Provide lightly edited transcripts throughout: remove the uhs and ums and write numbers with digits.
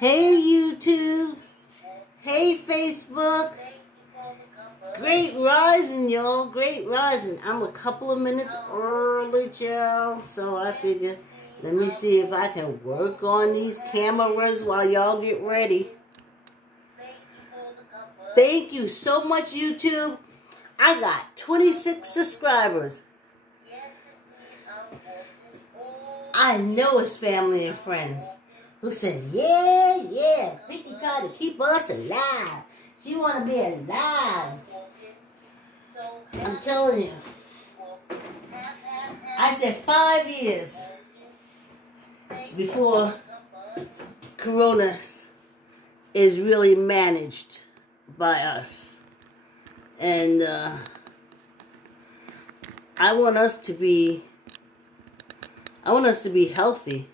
Hey YouTube. Hey Facebook. Great rising, y'all. Great rising. I'm a couple of minutes early, y'all. So I figured, let me see if I can work on these cameras while y'all get ready. Thank you so much, YouTube. I got 26 subscribers. I know it's family and friends who says, yeah, Vicky trying to keep us alive. She want to be alive. I'm telling you. I said 5 years before Corona is really managed by us. And I want us to be healthy.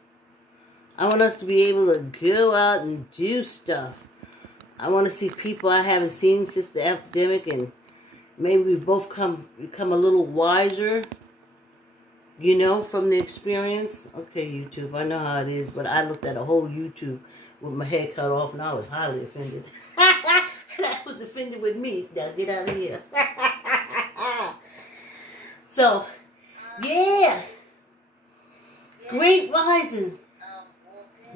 I want us to be able to go out and do stuff. I want to see people I haven't seen since the epidemic, and maybe we both become a little wiser, you know, from the experience. Okay, YouTube, I know how it is, but I looked at a whole YouTube with my head cut off, and I was highly offended. I was offended with me. Now get out of here. So, yeah. Great rising.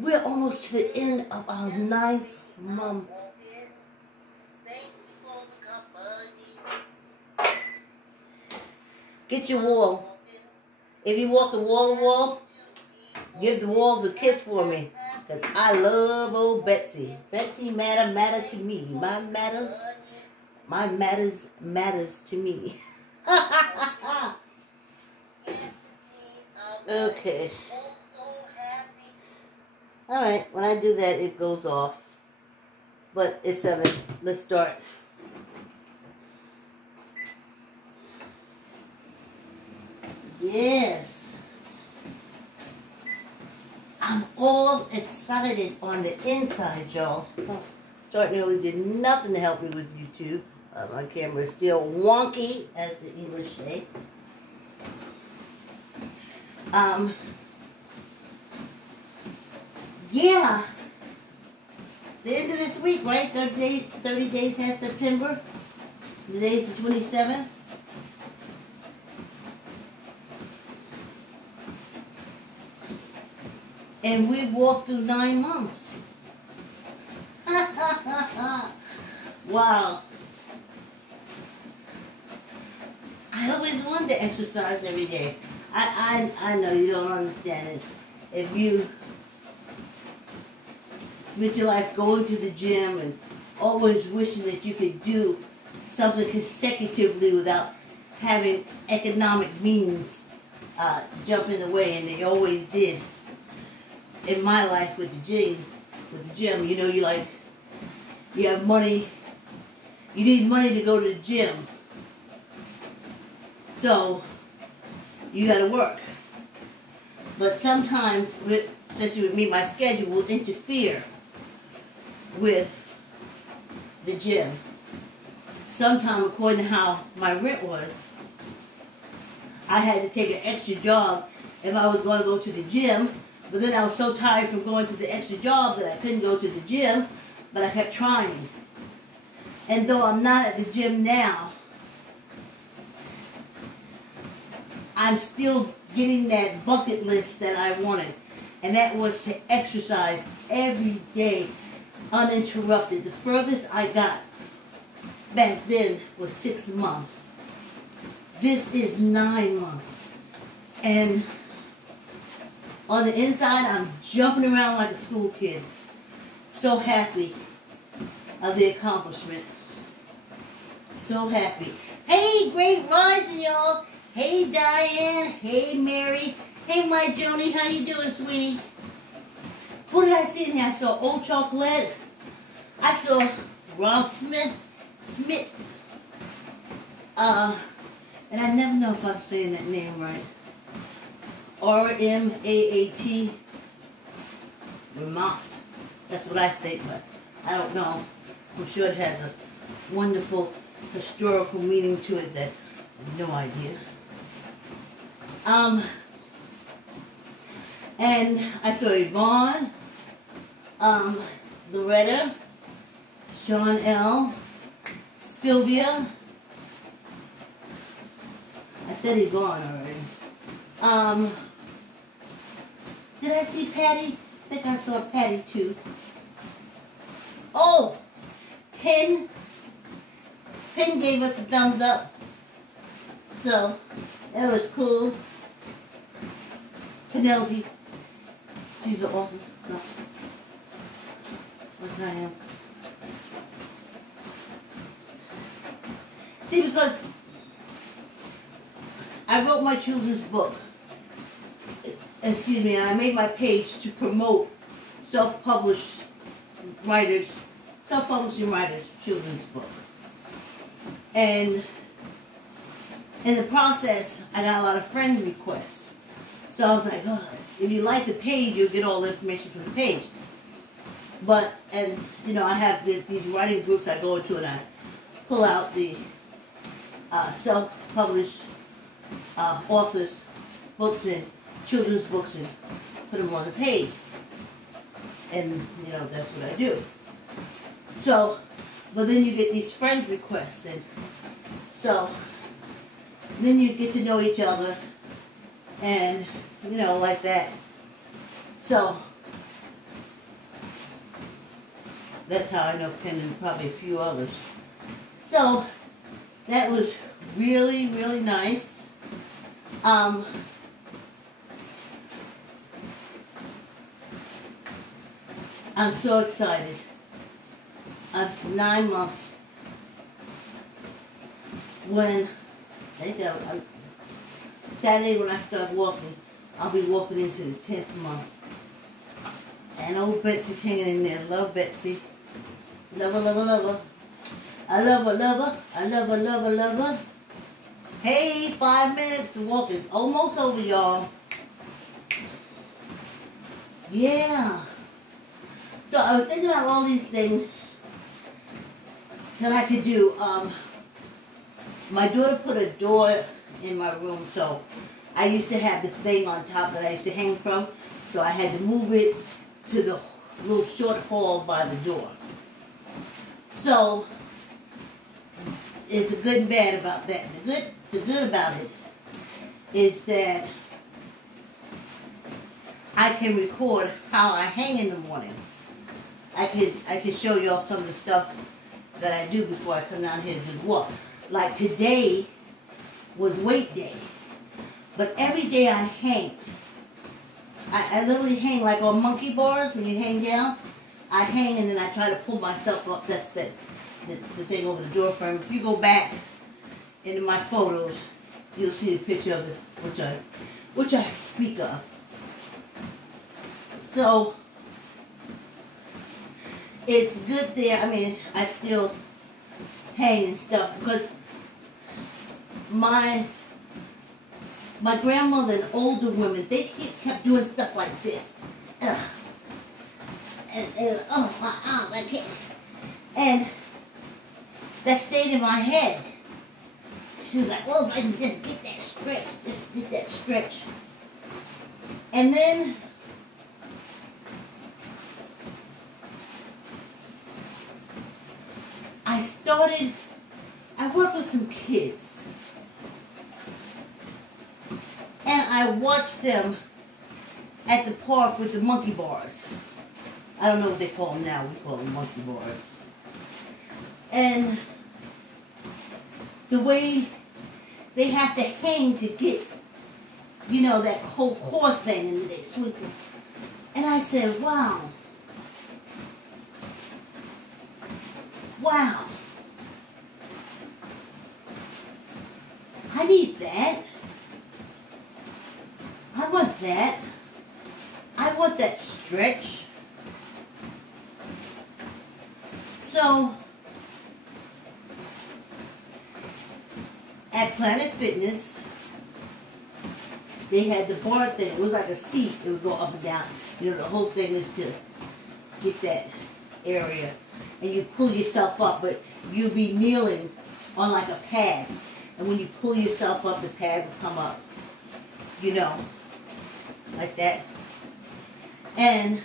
We're almost to the end of our 9th month. Get your wall. If you walk the wall to wall, give the walls a kiss for me. Because I love old Betsy. Betsy matter to me. My matters to me. Okay. Alright, when I do that, it goes off. But it's 7. Let's start. Yes. I'm all excited on the inside, y'all. Starting early did nothing to help me with YouTube. My camera is still wonky, as the English say. Yeah. The end of this week, right? 30 days has September. Today's the 27th. And we've walked through 9 months. Wow. I always wanted to exercise every day. I know you don't understand it. If you spent your life going to the gym and always wishing that you could do something consecutively without having economic means jump in the way, and they always did. In my life with the gym, you know, you have money, you need money to go to the gym. So you gotta work. But sometimes, especially with me, my schedule will interfere with the gym. Sometimes, according to how my rent was, I had to take an extra job if I was going to go to the gym. But then I was so tired from going to the extra job that I couldn't go to the gym, but I kept trying. And though I'm not at the gym now, I'm still getting that bucket list that I wanted. And that was to exercise every day, uninterrupted. The furthest I got back then was 6 months. This is 9 months. And on the inside, I'm jumping around like a school kid. So happy of the accomplishment. So happy. Hey, great rising, y'all. Hey, Diane. Hey, Mary. Hey, my Joni. How you doing, sweetie? Who did I see in here? I saw Old Chocolate. I saw Rob Smith. And I never know if I'm saying that name right. R-M-A-A-T. Vermont. That's what I think, but I don't know. I'm sure it has a wonderful historical meaning to it that I have no idea. And I saw Yvonne. Loretta, Sean L, Sylvia. I said he's gone already. Did I see Patty? I think I saw Patty too. Oh, Penn. Penn gave us a thumbs up. So, that was cool. Penelope. She's an awful stuff. Like I am. See, because I wrote my children's book. Excuse me, and I made my page to promote self-published writers, self-publishing writers' children's book. And in the process, I got a lot of friend requests. So I was like, oh, if you like the page, you'll get all the information from the page. But, and, you know, I have these writing groups I go into, and I pull out the self-published authors' books and children's books and put them on the page. And, you know, that's what I do. So, but then you get these friends requests, and so then you get to know each other, and, you know, like that. So, that's how I know Penn and probably a few others. So, that was really, really nice. I'm so excited. I'm 9 months. When, Saturday when I start walking, I'll be walking into the 10th month. And old Betsy's hanging in there. Love Betsy. Love her, love her, love her. I love her, love her. I love her, love her, love her. Hey, 5 minutes. The walk is almost over, y'all. Yeah. So I was thinking about all these things that I could do. My daughter put a door in my room, so I used to have the thing on top that I used to hang from, so I had to move it to the little short hall by the door. So it's a good and bad about that. The good about it is that I can record how I hang in the morning. I could show y'all some of the stuff that I do before I come down here to do the walk. Like today was weight day. But every day I hang. I literally hang like on monkey bars when you hang down. I hang and then I try to pull myself up. That's the thing over the door frame. If you go back into my photos, you'll see the picture of which I speak of. So it's good there. I mean, I still hang and stuff because my grandmother and older women, they kept doing stuff like this. Ugh. And oh, my arm, I can't. And that stayed in my head. She was like, well, if I can just get that stretch, just get that stretch. And then I work with some kids. And I watched them at the park with the monkey bars. I don't know what they call them now. We call them monkey bars. And the way they have to hang to get, you know, that whole core thing, and they swing. And I said, wow. Wow. I need that. I want that. I want that stretch. So, at Planet Fitness, they had the bar thing. It was like a seat. It would go up and down. You know, the whole thing is to get that area. And you pull yourself up, but you'll be kneeling on like a pad. And when you pull yourself up, the pad will come up. You know, like that. And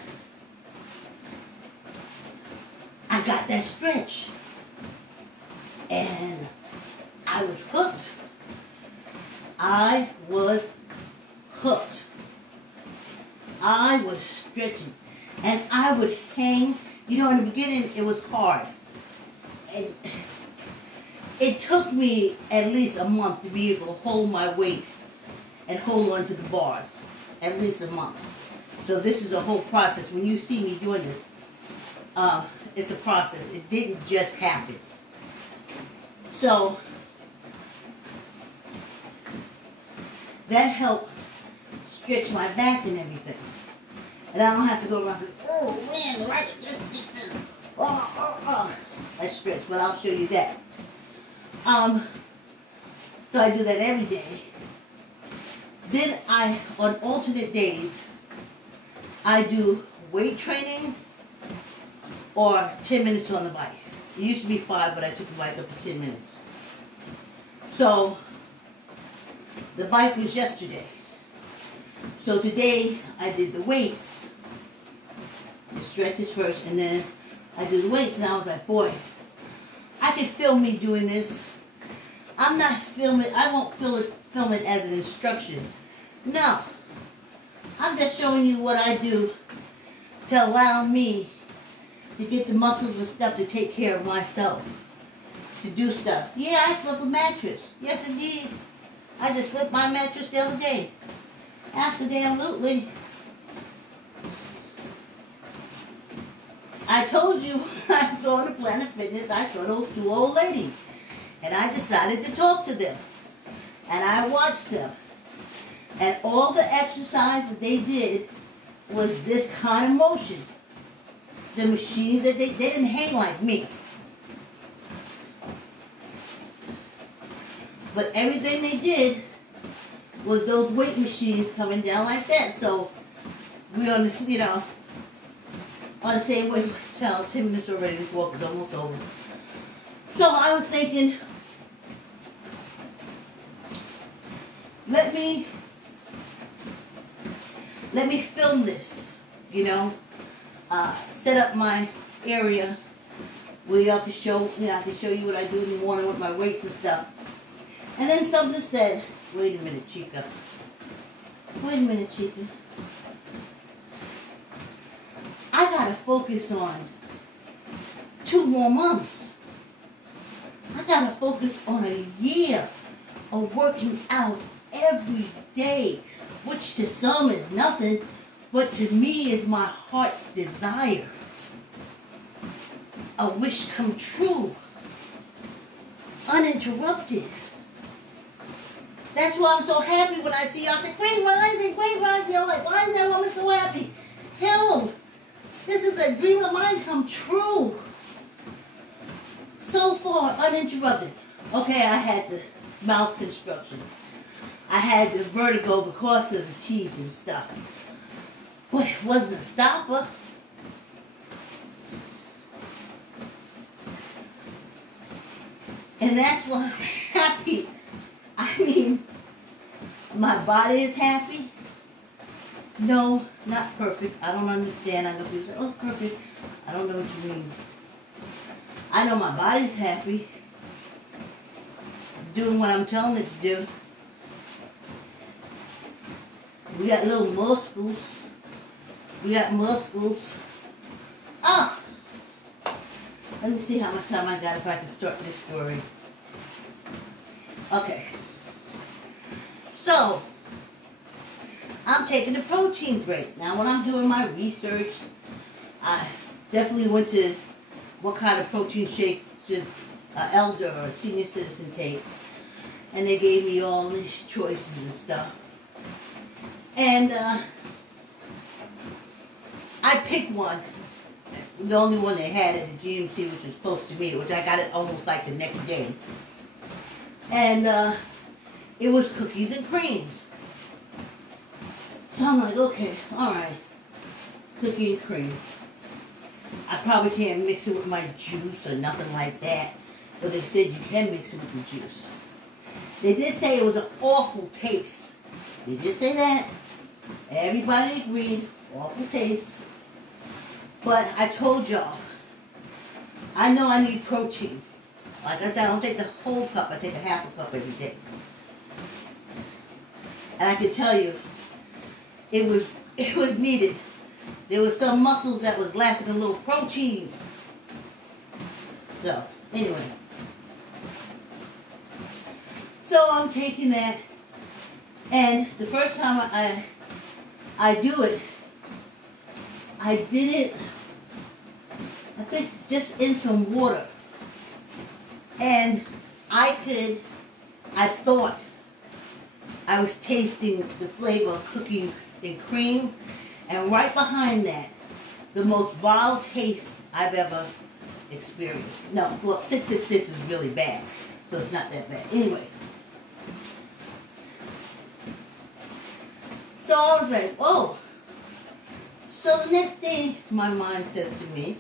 got that stretch. And I was hooked. I was hooked. I was stretching. And I would hang. You know, in the beginning, it was hard. And it took me at least a month to be able to hold my weight and hold on to the bars. At least a month. So this is a whole process. When you see me doing this, it's a process. It didn't just happen. So that helps stretch my back and everything. And I don't have to go around and say, oh man, right. I stretch, but I'll show you that. So I do that every day. Then on alternate days, I do weight training or 10 minutes on the bike. It used to be 5, but I took the bike up to 10 minutes. So the bike was yesterday. So today I did the weights, the stretches first, and then I do the weights. And I was like, boy, I could film me doing this. I'm not filming. I won't film it as an instruction. No. I'm just showing you what I do to allow me to get the muscles and stuff to take care of myself. To do stuff. Yeah, I flip a mattress. Yes, indeed. I just flipped my mattress the other day. Absolutely. I told you I'm going to Planet Fitness. I saw those 2 old ladies. And I decided to talk to them. And I watched them. And all the exercise that they did was this kind of motion. The machines that they didn't hang like me. But everything they did was those weight machines coming down like that. So we on the, you know, on the same way. Child, 10 minutes already. This walk is almost over. So I was thinking, let me film this, you know, set up my area where y'all can show, you know, I can show you what I do in the morning with my weights and stuff. And then something said, wait a minute, Chica. Wait a minute, Chica. I gotta focus on 2 more months. I gotta focus on a year of working out every day, which to some is nothing, but to me is my heart's desire. A wish come true. Uninterrupted. That's why I'm so happy when I see y'all say, Great Rising, Great Rising. I'm like, why is that woman so happy? Hell, this is a dream of mine come true. So far, uninterrupted. Okay, I had the mouth construction. I had the vertigo because of the teeth and stuff. But it wasn't a stopper. And that's why I'm happy. I mean, my body is happy. No, not perfect. I don't understand. I know people say, oh, perfect. I don't know what you mean. I know my body's happy. It's doing what I'm telling it to do. We got little muscles. We got muscles. Ah! Let me see how much time I got if I can start this story. Okay. So, I'm taking a protein break. Now, when I'm doing my research, I definitely went to what kind of protein shake should elder or senior citizen take. And they gave me all these choices and stuff. And I picked one. The only one they had at the GMC, which was close to me, which I got it almost like the next day. And it was cookies and creams. So I'm like, okay, alright. Cookie and cream. I probably can't mix it with my juice or nothing like that. But they said you can mix it with the juice. They did say it was an awful taste. They did say that. Everybody agreed. Awful taste. But I told y'all, I know I need protein. Like I said, I don't take the whole cup. I take a half a cup every day. And I can tell you, it was needed. There was some muscles that was lacking a little protein. So, anyway. So I'm taking that. And the first time I do it, I did it, I think, just in some water. And I thought I was tasting the flavor of cookies and cream. And right behind that, the most vile taste I've ever experienced. No, well, 666 is really bad, so it's not that bad. Anyway. So I was like, oh. So the next day, my mind says to me,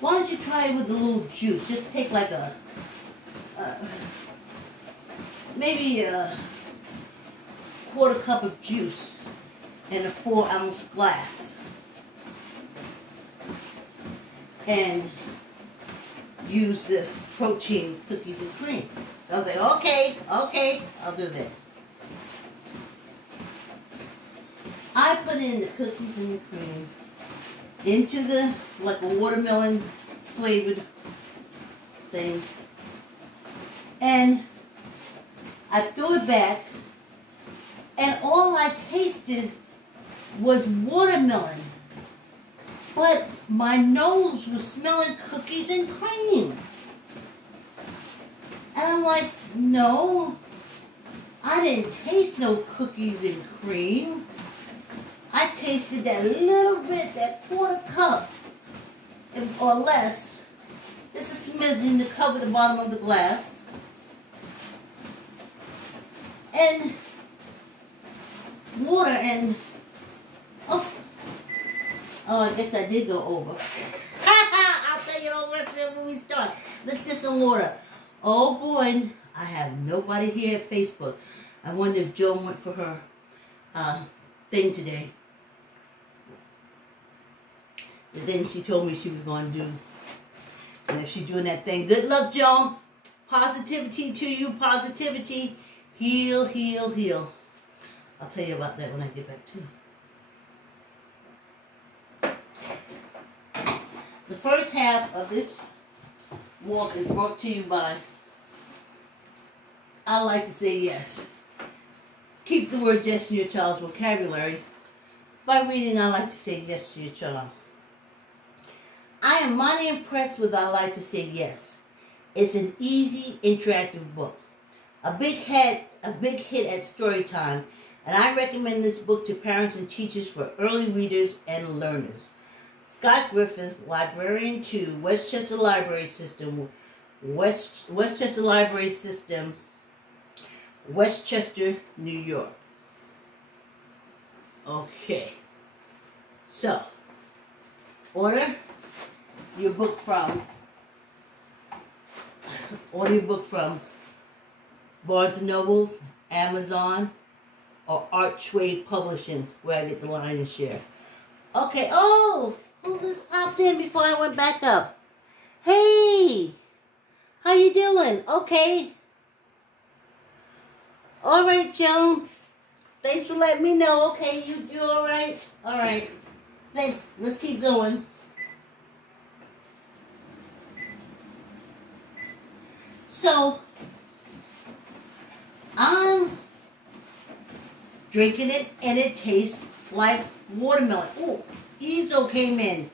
why don't you try it with a little juice? Just take like maybe a quarter cup of juice in a 4-ounce glass. And use the protein cookies and cream. So I was like, okay, I'll do that. I put in the cookies and the cream into the, like a watermelon flavored thing. And I threw it back, and all I tasted was watermelon. But my nose was smelling cookies and cream. And I'm like, no, I didn't taste no cookies and cream. I tasted that little bit, that quarter cup, or less. Just a smidgen to cover the bottom of the glass. And water and, oh, I guess I did go over. I'll tell you the rest of it when we start. Let's get some water. Oh boy, I have nobody here at Facebook. I wonder if Joan went for her thing today. The thing she told me she was going to do. And if she's doing that thing, good luck, Joan. Positivity to you, positivity. Heal, heal, heal. I'll tell you about that when I get back to it. The first half of this walk is brought to you by, I like to say yes. Keep the word yes in your child's vocabulary by reading I Like to Say Yes to Your Child. I am mighty impressed with I Like to Say Yes. It's an easy, interactive book. A big hit at Storytime, and I recommend this book to parents and teachers for early readers and learners. Scott Griffith, Librarian 2, Westchester Library System, Westchester Library System, Westchester, New York. Okay. So, order your book from Barnes & Nobles, Amazon, or Archway Publishing, where I get the lion's share. Okay, oh, who just popped in before I went back up? Hey, how you doing? Okay. All right, Joan. Thanks for letting me know. Okay, you all right? All right. Thanks. Let's keep going. So, I'm drinking it, and it tastes like watermelon. Oh, Ezo came in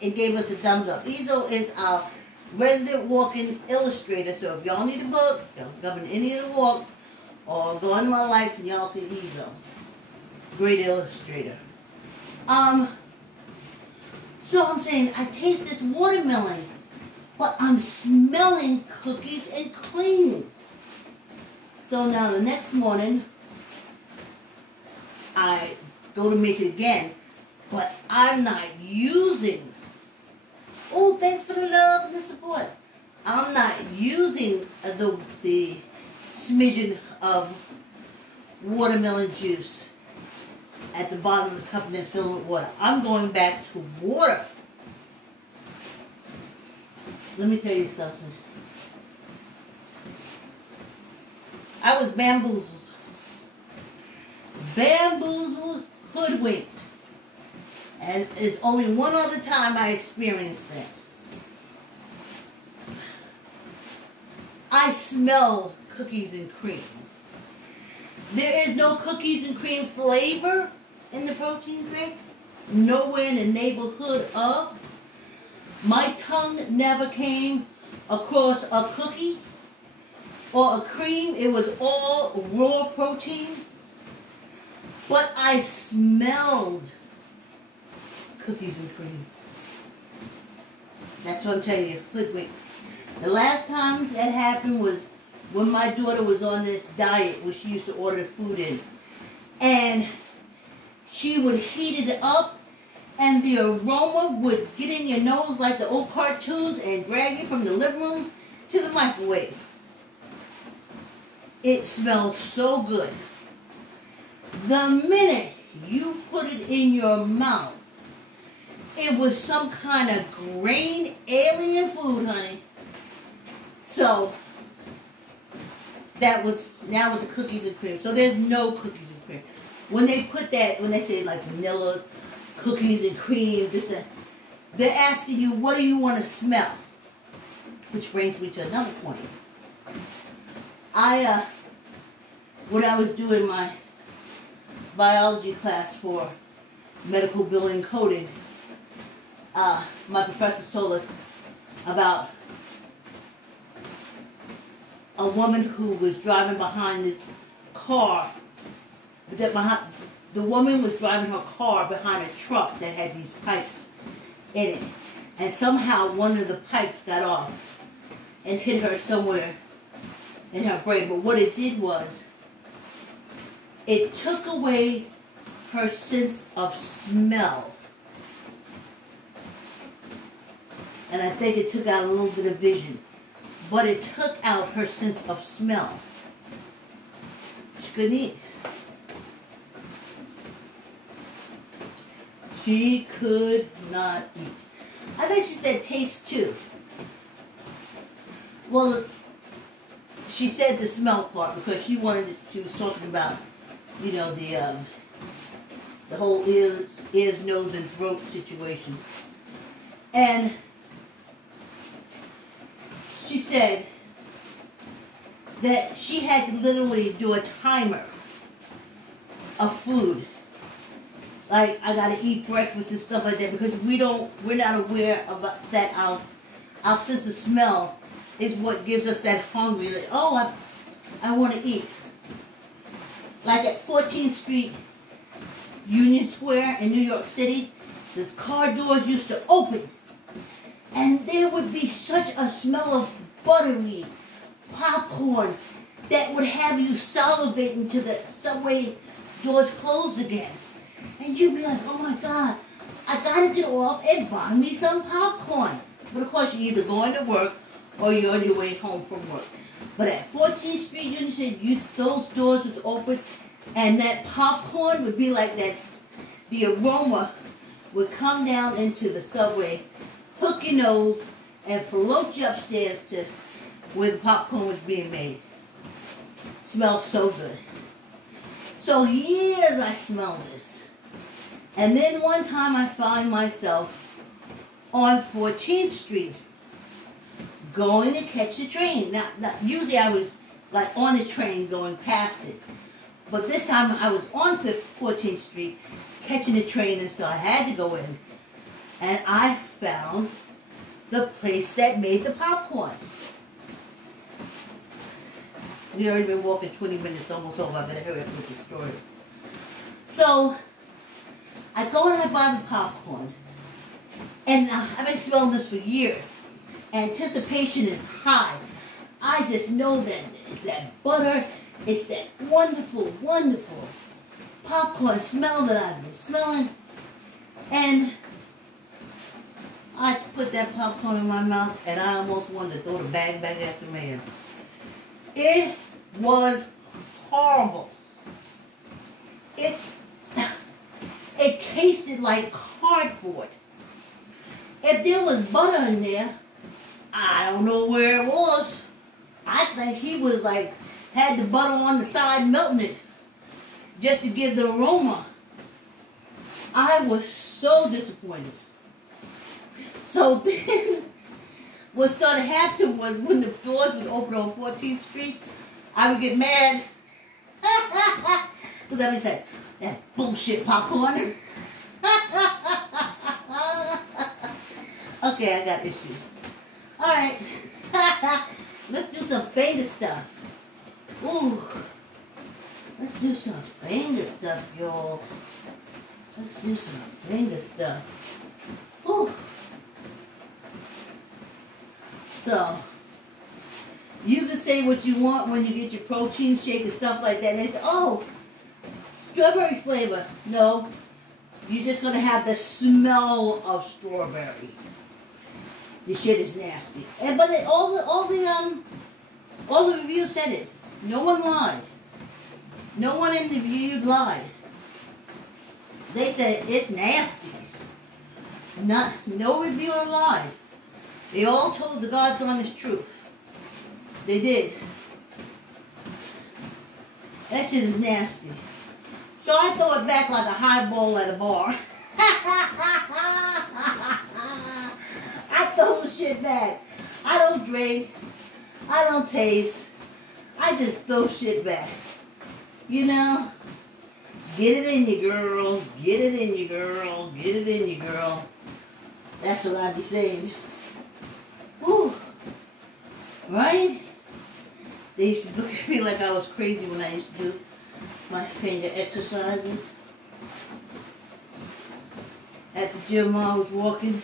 and gave us a thumbs up. Ezo is our resident walking illustrator. So if y'all need a book, y'all come in any of the walks, or go on my lights and y'all see Ezo. Great illustrator. So I'm saying, I taste this watermelon, but I'm smelling cookies and cream. So now the next morning, I go to make it again, but I'm not using, oh, thanks for the love and the support. I'm not using the smidgen of watermelon juice at the bottom of the cup and then fill it with water. I'm going back to water. let me tell you something. I was bamboozled. Bamboozled, hoodwinked. And it's only one other time I experienced that. I smell cookies and cream. There is no cookies and cream flavor in the protein drink. Nowhere in the neighborhood of. My tongue never came across a cookie or a cream. It was all raw protein. But I smelled cookies and cream. That's what I'm telling you. Hoodwink. The last time that happened was when my daughter was on this diet where she used to order food in. And she would heat it up and the aroma would get in your nose like the old cartoons and drag you from the living room to the microwave. It smelled so good. The minute you put it in your mouth, it was some kind of grain alien food, honey. So, that was, now with the cookies and cream. So there's no cookies and cream. When they put that, when they say like vanilla, cookies and cream, they're asking you, what do you want to smell? Which brings me to another point. When I was doing my biology class for medical billing coding, my professors told us about a woman who was driving behind this car. The woman was driving her car behind a truck that had these pipes in it. And somehow one of the pipes got off and hit her somewhere in her brain. But what it did was, it took away her sense of smell. And I think it took out a little bit of vision. But it took out her sense of smell. She couldn't eat. She could not eat. I think she said taste too. Well, she said the smell part because she was talking about, you know, the whole ears, nose, and throat situation. And she said that she had to literally do a timer of food. Like, I gotta eat breakfast and stuff like that because we're not aware about that. Our sense of smell is what gives us that hungry, like, oh, I want to eat. Like at 14th Street, Union Square in New York City, the car doors used to open. And there would be such a smell of buttery popcorn that would have you salivate until the subway doors closed again. And you'd be like, oh my God, I gotta get off and buy me some popcorn. But of course, you're either going to work or you're on your way home from work. But at 14th Street, those doors would open and that popcorn would be like that. The aroma would come down into the subway, hook your nose, and float you upstairs to where the popcorn was being made. Smelled so good. So years I smelled this. And then one time I found myself on 14th Street going to catch the train. Now, usually I was like on the train going past it. But this time I was on 14th Street catching the train, and so I had to go in. And I found the place that made the popcorn. We've already been walking 20 minutes, almost over. I better hurry up with the story. So, I go and I buy the popcorn. And I've been smelling this for years. Anticipation is high. I just know that it's that butter. It's that wonderful, wonderful popcorn smell that I've been smelling. And I put that popcorn in my mouth and I almost wanted to throw the bag back at the man. It was horrible. It tasted like cardboard. If there was butter in there, I don't know where it was. I think he was like, had the butter on the side melting it just to give the aroma. I was so disappointed. So then what started happening was when the doors would open on 14th Street, I would get mad. Because I would say, that bullshit popcorn. Okay, I got issues. Alright. Let's do some finger stuff. Ooh. Let's do some finger stuff, y'all. Let's do some finger stuff. Ooh. So, you can say what you want when you get your protein shake and stuff like that. And they say, oh, strawberry flavor. No, you're just going to have the smell of strawberry. This shit is nasty. And but all the reviews said it. No one lied. No one in the review lied. They said it's nasty. No reviewer lied. They all told the God's honest truth. They did. That shit is nasty. So I throw it back like a highball at a bar. I throw shit back. I don't drink. I don't taste. I just throw shit back. You know? Get it in you, girl. Get it in you, girl. Get it in you, girl. That's what I be saying. Whew. Right? They used to look at me like I was crazy when I used to do my finger exercises. At the gym while I was walking.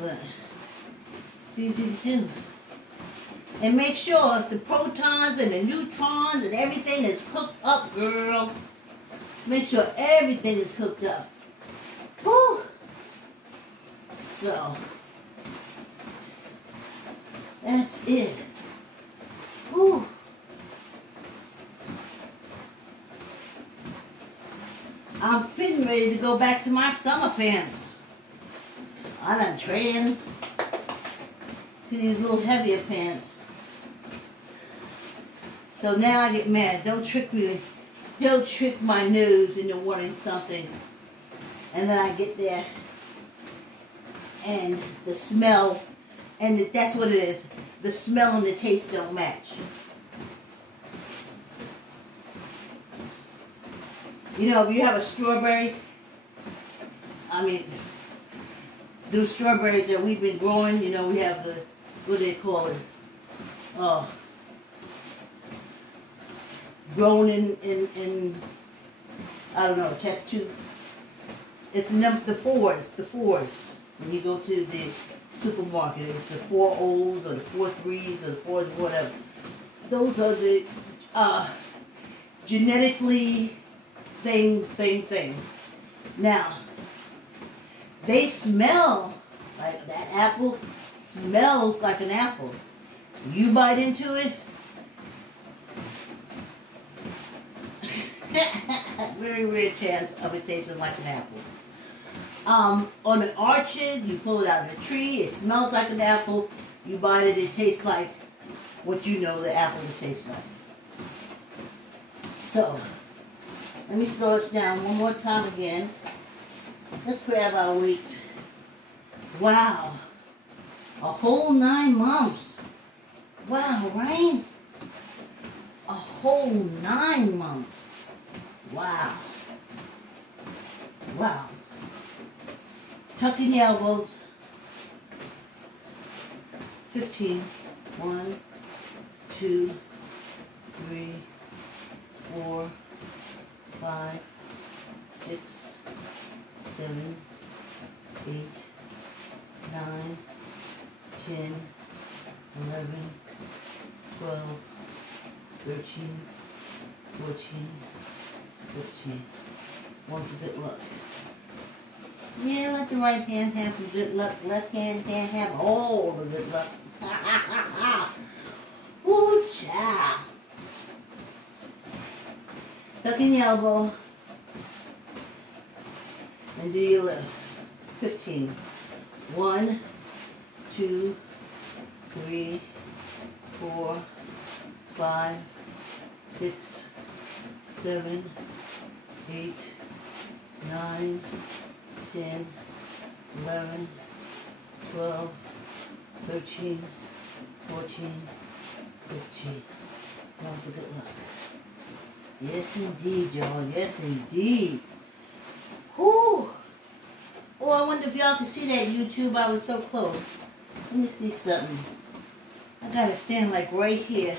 But it's easy to do. And make sure the protons and the neutrons and everything is hooked up, girl. Make sure everything is hooked up. Whew. So, that's it. Whew. I'm fitting ready to go back to my summer pants. I done trans to these little heavier pants. So now I get mad. Don't trick me. Don't trick my nose into wanting something. And then I get there. And the smell. And that's what it is. The smell and the taste don't match. You know, if you have a strawberry. I mean, those strawberries that we've been growing. You know, we have the, what do they call it? Grown in I don't know, test tube. It's the fours. When you go to the supermarket, it's the 4 O's or the 4 3s or the 4s, whatever. Those are the genetically thing. Now, they smell like that apple smells like an apple. You bite into it. Very rare chance of it tasting like an apple. On an orchard, you pull it out of a tree, it smells like an apple. You bite it, it tastes like what you know the apple will taste like. So, let me slow this down one more time again. Let's grab our weights. Wow. A whole 9 months. Wow, right? A whole 9 months. Wow. Wow. Tuck in the elbows. 15. 1, 2, 3, 4, 5, 6, 7, 8, 9, 10, 11, 12, 13, 14, 15. One for good luck. Yeah, let the right hand have the good luck. Left hand can't have all the good luck. Ooh, child. Tuck in the elbow. And do your lifts. 15. 1, 2, 3, 4, 5, 6, 7, 8, 9, 10, 11, 12, 13, 14, 15. Now for good luck. Yes, indeed, y'all. Yes, indeed. Whew. Oh, I wonder if y'all can see that YouTube. I was so close. Let me see something. I gotta stand like right here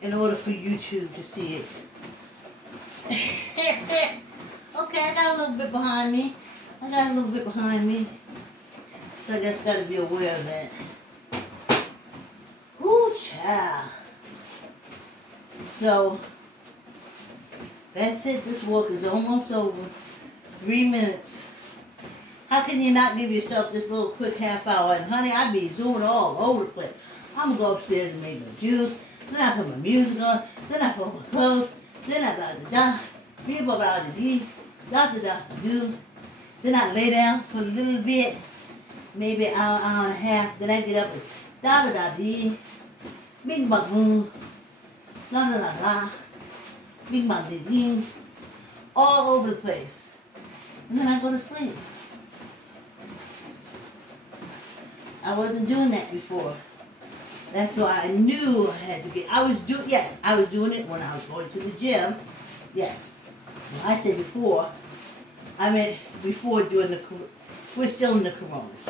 in order for YouTube to see it. Okay, I got a little bit behind me. So I just gotta be aware of that. Whoo, child. So, that's it. This walk is almost over. 3 minutes. How can you not give yourself this little quick half hour? And honey, I'd be zooming all over the place. I'm going to go upstairs and make my juice. Then I put my music on. Then I put my clothes. Then I da-da-da. Da-da-da-do. Then I lay down for a little bit. Maybe an hour, hour and a half. Then I get up and da-da-da-dee. Bing bang boom. La-la-la-la. Bing bang ding ding. All over the place. And then I go to sleep. I wasn't doing that before. That's why I knew I had to get. I was doing it when I was going to the gym. Yes. When I say before, I meant before doing the. We're still in the coronas.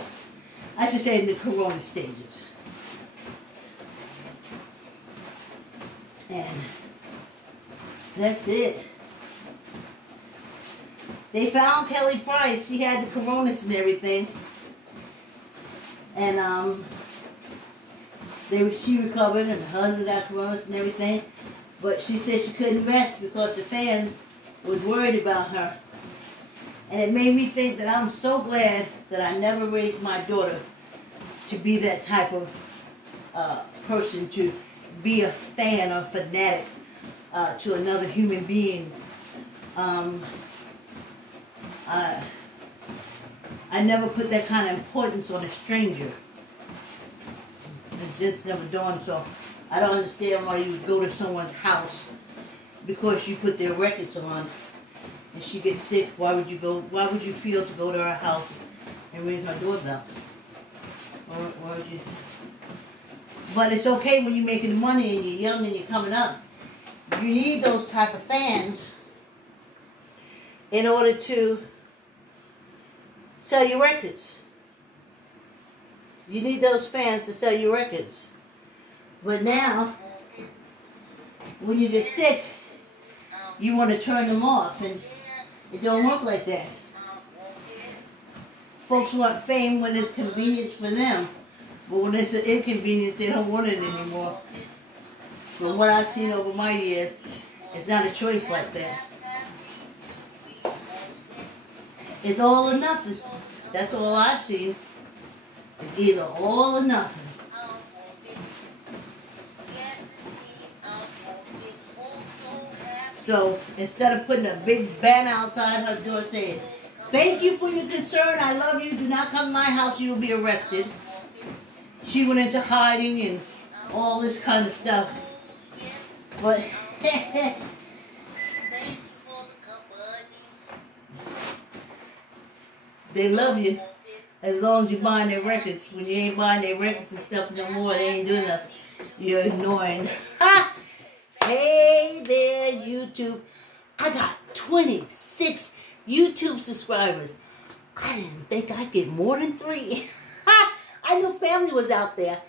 I should say in the corona stages. And that's it. They found Kelly Price. She had the coronas and everything. And she recovered, and her husband got coronas and everything. But she said she couldn't rest because the fans was worried about her. And it made me think that I'm so glad that I never raised my daughter to be that type of person, to be a fan or fanatic to another human being. I never put that kind of importance on a stranger. It's just never dawned, so I don't understand why you would go to someone's house because you put their records on and she gets sick. Why would you feel to go to her house and ring her doorbell? Why would you? But it's okay when you're making money and you're young and you're coming up. You need those type of fans in order to sell your records. You need those fans to sell your records. But now, when you get sick, you want to turn them off, and it don't work like that. Folks want fame when it's convenience for them, but when it's an inconvenience, they don't want it anymore. From what I've seen over my years, it's not a choice like that. It's all or nothing. That's all I've seen. It's either all or nothing. So instead of putting a big banner outside her door saying, "Thank you for your concern, I love you, do not come to my house, you will be arrested," she went into hiding and all this kind of stuff. But they love you as long as you're buying their records. When you ain't buying their records and stuff no more, they ain't doing nothing. You're annoying. Ha! Hey there, YouTube. I got 26 YouTube subscribers. I didn't think I'd get more than 3. I knew family was out there,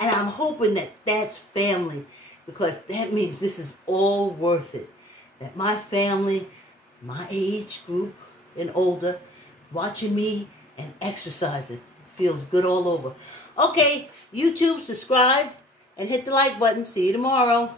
and I'm hoping that that's family, because that means this is all worth it. That my family, my age group and older, watching me and exercising. Feels good all over. Okay, YouTube, subscribe and hit the like button. See you tomorrow.